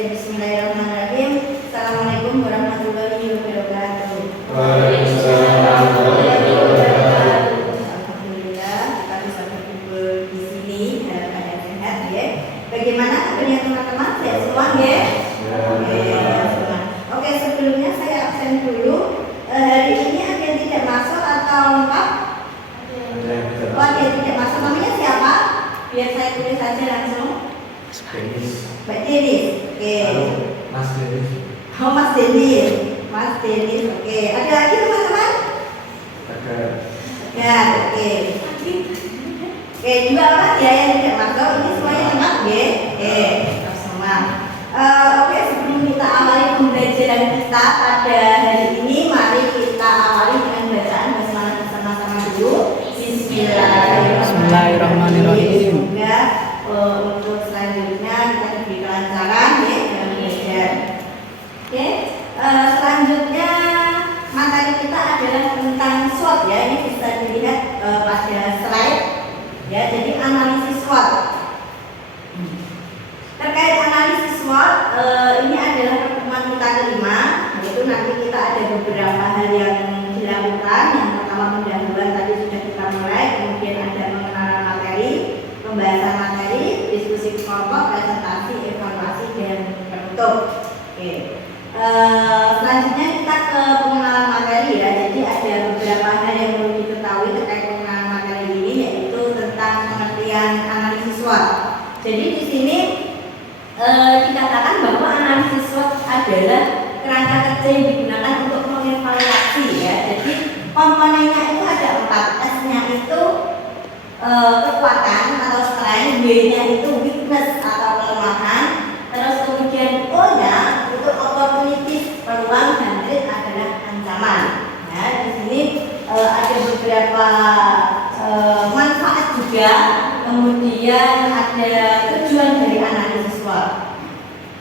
Bismillahirrahmanirrahim. Assalamualaikum warahmatullahi wabarakatuh. Waalaikumsalam warahmatullahi wabarakatuh. Alhamdulillah kita bisa berkumpul di sini dalam keadaan sehat ya. Bagaimana kabarnya teman-teman? Sehat semua ya? Oke, semua. Oke, sebelumnya saya absen dulu. Hari ini ada yang tidak masuk atau lengkap? Oh, ada yang tidak masuk. Namanya siapa? Biar saya tulis saja langsung. Mbak Denis. Oke. Mas Denis. Oh, Mas Denis. Mas Denis. Oke. Ada lagi teman-teman? Ada. Ya, oke. Oke, juga orang ya yang tidak masuk. Ini semuanya lengkap ya? Oke, lengkap semua. Oke, sebelum kita awali pembelajaran kita pada hari ini, mari kita awali dengan bacaan basmalah bersama-sama dulu. Bismillahirrahmanirrahim. Semoga untuk selanjutnya kita diberi kelancaran ya dalam belajar. Oke, selanjutnya materi kita adalah tentang SWOT ya. Ini bisa dilihat pada slide ya. Jadi analisis SWOT. Terkait analisis SWOT, ini adalah pertemuan kita kelima. Yaitu nanti kita ada beberapa hal yang dilakukan. Yang pertama pendahuluan tadi sudah kita mulai, kemudian ada pengenalan materi, pembahasan materi, diskusi kelompok, presentasi, evaluasi, dan penutup. Oke. Selanjutnya kita ke pengenalan materi ya. Jadi ada beberapa hal yang perlu diketahui terkait pengenalan materi ini, yaitu tentang pengertian analisis SWOT. Jadi di sini dikatakan bahwa analisis SWOT adalah kerangka kerja yang digunakan untuk mengevaluasi ya. Jadi komponennya itu ada 4. S-nya itu kekuatan atau strength, W-nya itu weakness atau kelemahan, terus kemudian O-nya itu opportunities, peluang, dan threat adalah ancaman. Nah, di sini ada beberapa manfaat juga, kemudian ada tujuan dari analisis SWOT.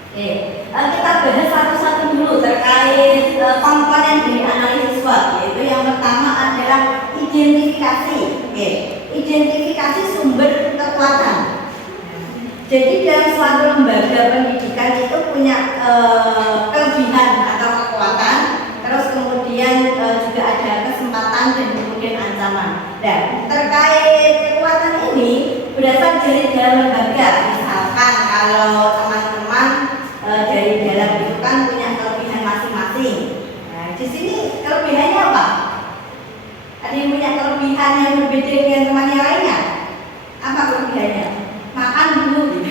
Oke, kita bahas satu-satu dulu terkait komponen dari analisis SWOT, yaitu yang pertama adalah identifikasi. Oke, identifikasi sumber kekuatan. Jadi dalam suatu lembaga pendidikan itu punya kelebihan atau kekuatan, terus kemudian juga ada kesempatan dan kemudian ancaman. Dan terkait kekuatan ini berasal dari dalam lembaga. Misalkan kalau teman-teman dari dalam itu kan punya kelebihan masing-masing. Nah, di sini kelebihannya apa? Ada yang punya kelebihan yang berbeda dengan teman yang lainnya? Apa kelebihannya? Makan dulu.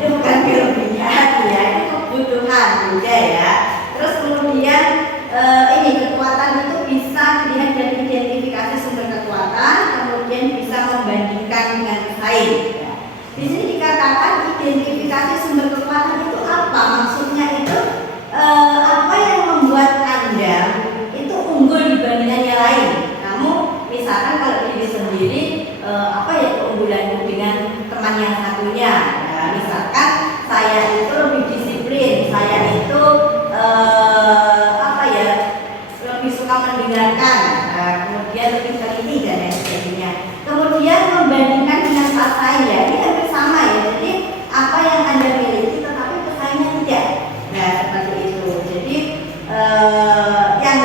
Itu bukan kelebihan ya, itu kebutuhan juga ya. Terus kemudian ini kekuatan itu bisa dilihat dari identifikasi sumber kekuatan, kemudian bisa membandingkan dengan pesaing. Ya. Di sini dikatakan identifikasi sumber kekuatan itu apa? Maksudnya itu apa yang membuat Anda itu unggul dibandingkan yang lain. Misalkan kalau diri sendiri apa ya keunggulannya dengan teman yang satunya. Nah, misalkan saya itu lebih disiplin, saya itu apa ya lebih suka mendengarkan, kemudian lebih teliti dan lain sebagainya. Kemudian membandingkan dengan pesaing ya, ini hampir sama ya. Jadi apa yang Anda miliki tetapi pesaingnya tidak. Nah, seperti itu. Jadi yang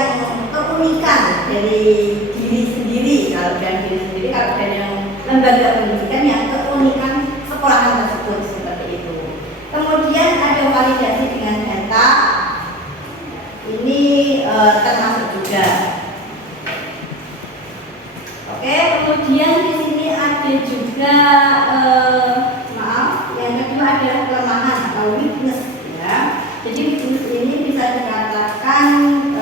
keunikan dari diri sendiri, kalau dari diri sendiri, kalau dari lembaga pendidikan yang keunikan sekolahan tersebut seperti itu. Kemudian ada validasi dengan data, ini termasuk juga. Oke, kemudian di sini ada juga yang kedua adalah kelemahan atau weakness ya. Jadi weakness ini bisa dikatakan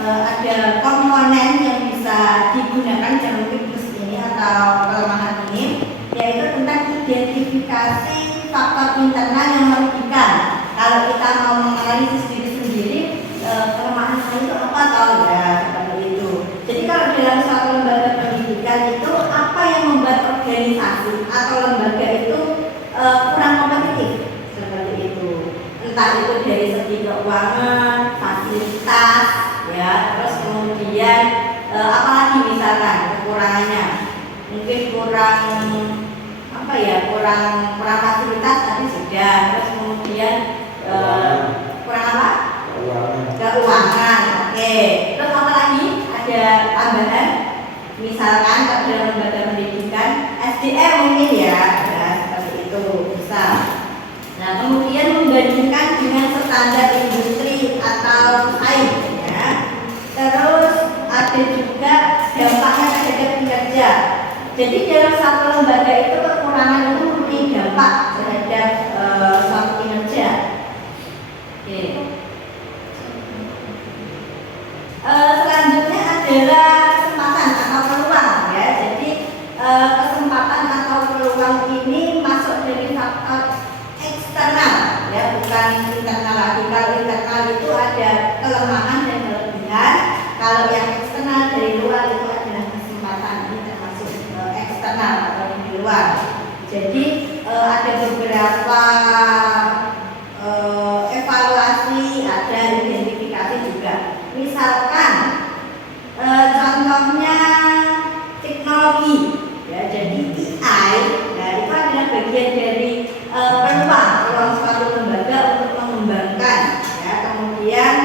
ada komponen yang bisa digunakan dalam weakness ini atau kelemahan ini, yaitu tentang identifikasi faktor internal yang merugikan. Kalau kita mau menganalisis diri sendiri, kelemahan saya itu apa tahu ya, seperti itu. Jadi kalau dalam suatu lembaga pendidikan itu apa yang membuat organisasi atau lembaga itu kurang kompetitif, seperti itu. Entah itu dari segi keuangan, fasilitas, ya, terus kemudian apalagi misalkan kekurangannya, mungkin kurang apa ya, kurang fasilitas tadi sudah, terus kemudian standar industri atau saing ya. Terus ada juga dampaknya terhadap kinerja. Jadi dalam satu lembaga itu kekurangan itu mempunyai dampak terhadap suatu kinerja. Oke. Selanjutnya adalah kesempatan atau peluang ya. Jadi kesempatan atau peluang ini masuk dari faktor eksternal ya, bukan internal lagi. Kalau internal itu ada kelemahan dan kelebihan. Kalau yang eksternal dari luar itu adalah kesempatan, ini termasuk eksternal atau di luar. Jadi ada beberapa evaluasi, ada identifikasi juga. Misalkan contohnya teknologi ya, jadi AI ya, itu adalah bagian dari peluang suatu lembaga untuk mengembangkan ya. Kemudian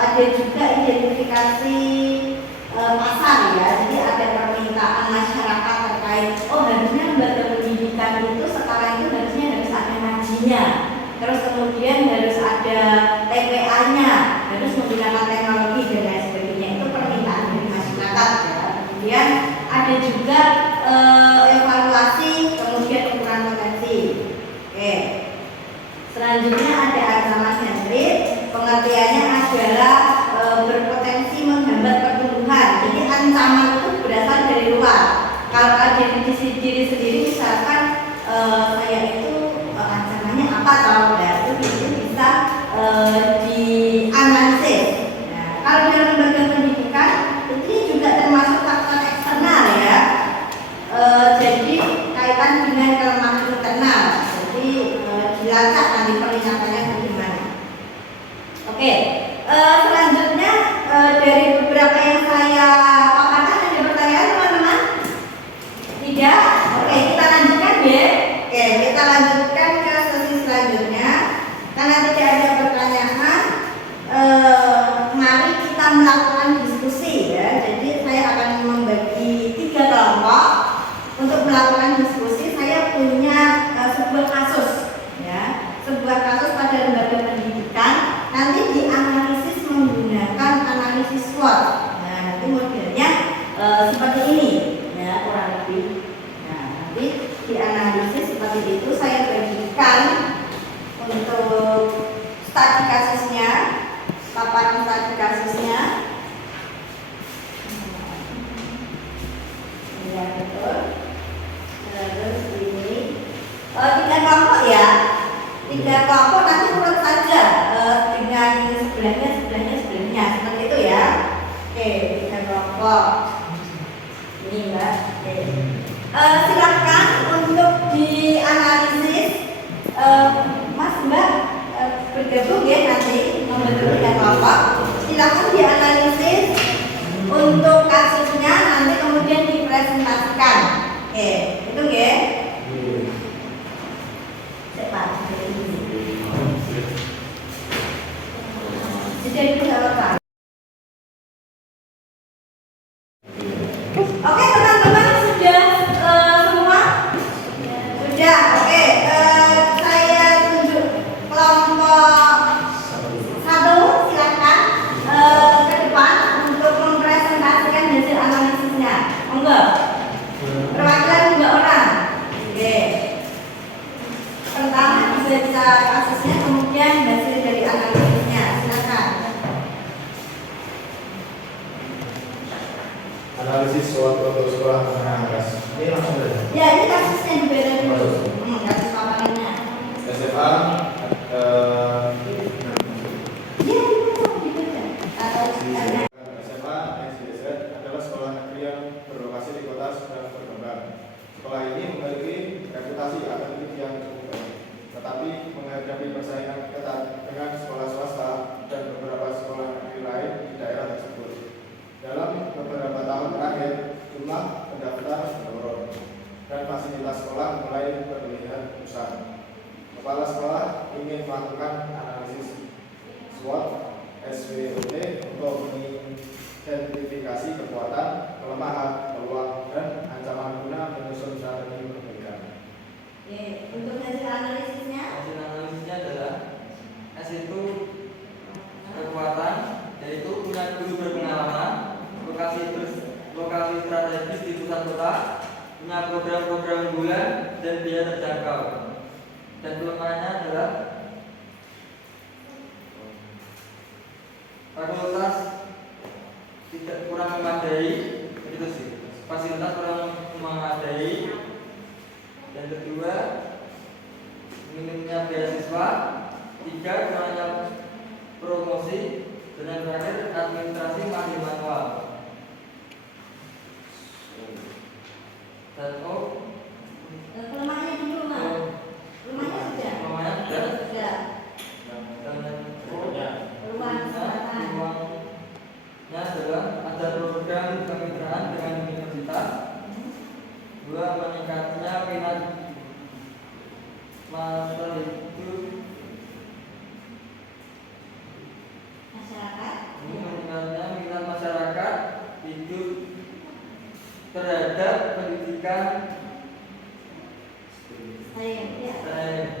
ada juga identifikasi pasar ya, jadi ada permintaan masyarakat terkait harusnya lembaga pendidikan itu sekarang itu harus ada ngajinya, terus kemudian harus ada TPA-nya, harus menggunakan teknologi dan lain sebagainya. Itu permintaan dari masyarakat ya. Kemudian ada juga evaluasi, kemudian ukuran potensi. Oke. Selanjutnya ada ancaman sentris. Pengertiannya adalah berpotensi menghambat pertumbuhan. Jadi ancaman itu berasal dari luar. Kalau dari diri sendiri, misalkan saya itu ancamannya apa, kalau itu bisa dianalisis. Nah, kalau dalam lembaga pendidikan ini juga termasuk faktor eksternal ya. Jadi kaitan dengan kelemahan internal. Jadi dilacak nanti penelitiannya bagaimana. Oke, selanjutnya dari beberapa yang saya paparkan, ada pertanyaan teman-teman? Tidak? Oke, kita lanjutkan ya. Oke, kita lanjutkan ke sesi selanjutnya. Karena tidak ada pertanyaan, mari kita melakukan diskusi ya. Jadi saya akan membagi 3 kelompok untuk melakukan diskusi. Saya punya sebuah kasus ya, sebuah kasus pada lembaga pendidikan. Nanti dianalisis menggunakan analisis SWOT. Nah, nanti modelnya seperti ini ya, kurang lebih. Nah, nanti dianalisis seperti itu. Saya bagikan untuk studi kasusnya, paparan studi kasusnya. Ya, betul. Terus ini 3 kelompok ya. 3 kelompok, nanti urut saja dengan sebelahnya seperti itu ya. Oke, 3 kelompok. Ini Mbak. Oke. Silakan untuk dianalisis. Mas Mbak bergabung ya, nanti membentuk 3 kelompok. Silakan dianalisis untuk kasusnya, nanti kemudian dipresentasikan. Oke, itu ya. Cepat. Jadi jawab. Oke teman-teman, sudah semua? Sudah. Oke, saya tunjuk kelompok 1, silakan ke depan untuk mempresentasikan hasil analisisnya. Monggo. Perwakilan 2 orang. Oke. Pertama bisa kasusnya, kemudian hasil dari analisisnya. Silakan. Analisis SWOT untuk sekolah menengah atas. Ini langsung saja. Ya, ini kasusnya dibedakan dulu. Kasus paparannya. SMA Iya, dibaca. Atau SMA SDZ adalah sekolah negeri yang berlokasi di kota sedang berkembang. Sekolah ini memiliki reputasi akademik yang cukup baik, tetapi menghadapi persaingan ketat dengan sekolah swasta dan beberapa sekolah negeri lain di daerah tersebut. Dalam beberapa tahun terakhir, jumlah pendaftar menurun dan fasilitas sekolah mulai terlihat usang. Kepala sekolah ingin melakukan analisis SWOT (SWOT) untuk mengidentifikasi kekuatan, kelemahan, peluang, dan ancaman guna menyusun strategi perbaikan. Oke, untuk hasil analisisnya? Hasil analisisnya adalah hasil pertanyaannya adalah fakultas tidak kurang memadai, itu sih, fasilitas kurang memadai. Yang kedua, minimnya beasiswa. Tiga, kurangnya promosi. Dan yang terakhir, administrasi masih manual. Dan Kelemahannya dulu mas. Kelemahannya sudah. kelemahannya sudah. Sudah. Dan Peluang kesempatan. peluangnya adalah ada program kemitraan dengan universitas. Dua, meningkatnya minat masyarakat itu terhadap pendidikan Saya ya. dan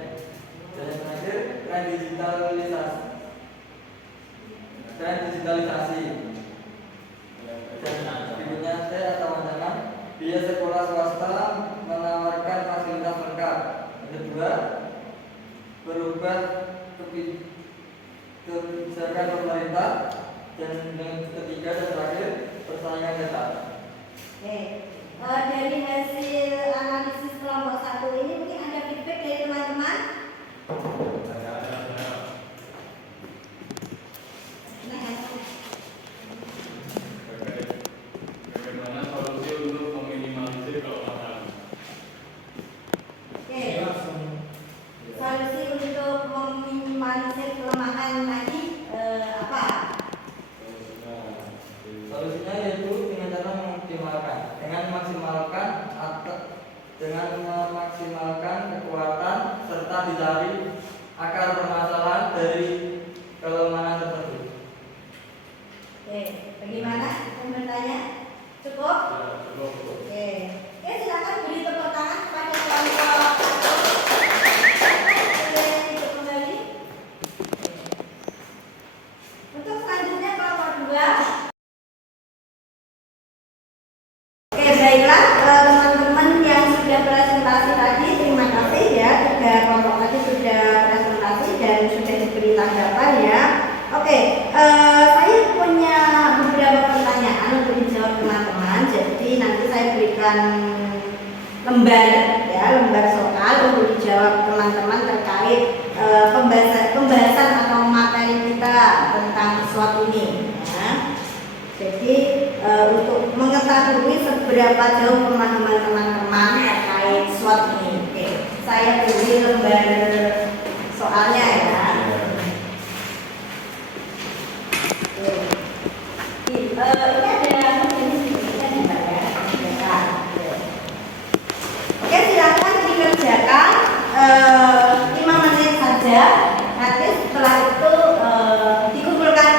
yang terakhir tren digitalisasi. Dan berikutnya T atau ancaman, biaya sekolah swasta menawarkan fasilitas lengkap. Yang kedua, berubah kebijakan pemerintah. Dan yang ketiga dan terakhir, persaingan ketat. Oke. Dari hasil analisis kelompok 1 ini mungkin ada feedback dari teman-teman. Bagaimana solusi untuk meminimalisir kelemahan? Oke. Solusi untuk meminimalisir kelemahan tadi apa? Solusinya yaitu dengan cara memaksimalkan kekuatan serta dicari akar permasalahan dari kelemahan tersebut. Oke, bagaimana? Yang bertanya? Cukup? Cukup. Oke, silakan beri tepuk tangan kepada kelompok 1. Boleh hidup kembali. Untuk selanjutnya kelompok 2. Oke, baiklah teman-teman yang sudah presentasi tadi, terima kasih ya. 3 kelompok tadi sudah presentasi dan sudah diberi tanggapan ya. Oke, saya punya beberapa pertanyaan untuk dijawab teman-teman. Jadi nanti saya berikan lembar soal untuk dijawab teman-teman terkait pembahasan atau materi kita tentang suatu ini. Ya. Jadi untuk mengetahui seberapa jauh pemahaman teman-teman terkait suatu ini. Oke, saya beri lembar soalnya ya. Ini ada jenis-jenisnya nih Mbak ya. Oke, silakan dikerjakan 5 menit saja. Nanti setelah itu dikumpulkan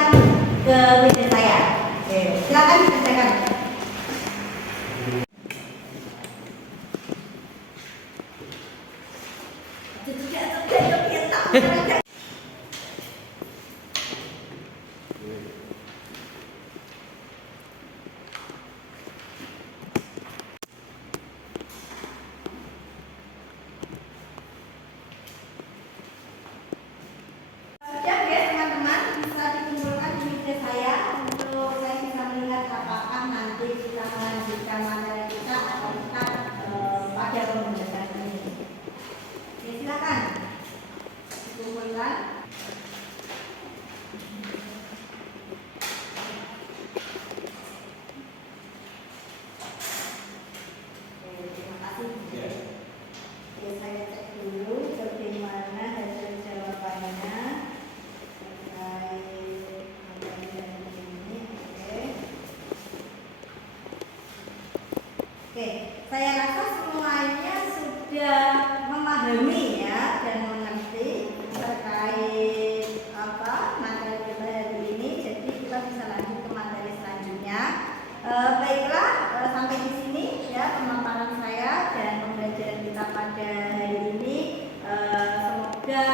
ke meja saya. Oke, silakan dikerjakan. Sudah ya teman-teman, bisa dikumpulkan di meja saya untuk saya bisa melihat apakah nanti kita melanjutkan materi kita atau kita pada pembahasan ini. Oke, silakan dikumpulkan. Oke, terima kasih. Oke, saya cek dulu bagaimana hasil jawabannya terkait materi hari ini. Oke, saya rasa semuanya sudah memahami ya dan mengerti terkait materi kita hari ini. Jadi kita bisa lanjut ke materi selanjutnya. Baiklah, sampai di sini ya pemaparan saya dan pembelajaran kita pada hari ini. Semoga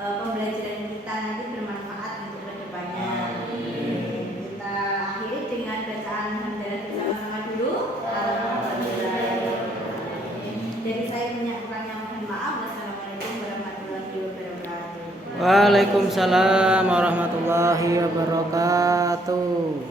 pembelajaran kita nanti bermanfaat untuk kedepannya. Kita akhiri dengan bacaan hamdalah bersama-sama dulu. Alhamdulillah. Waalaikumsalam warahmatullahi wabarakatuh.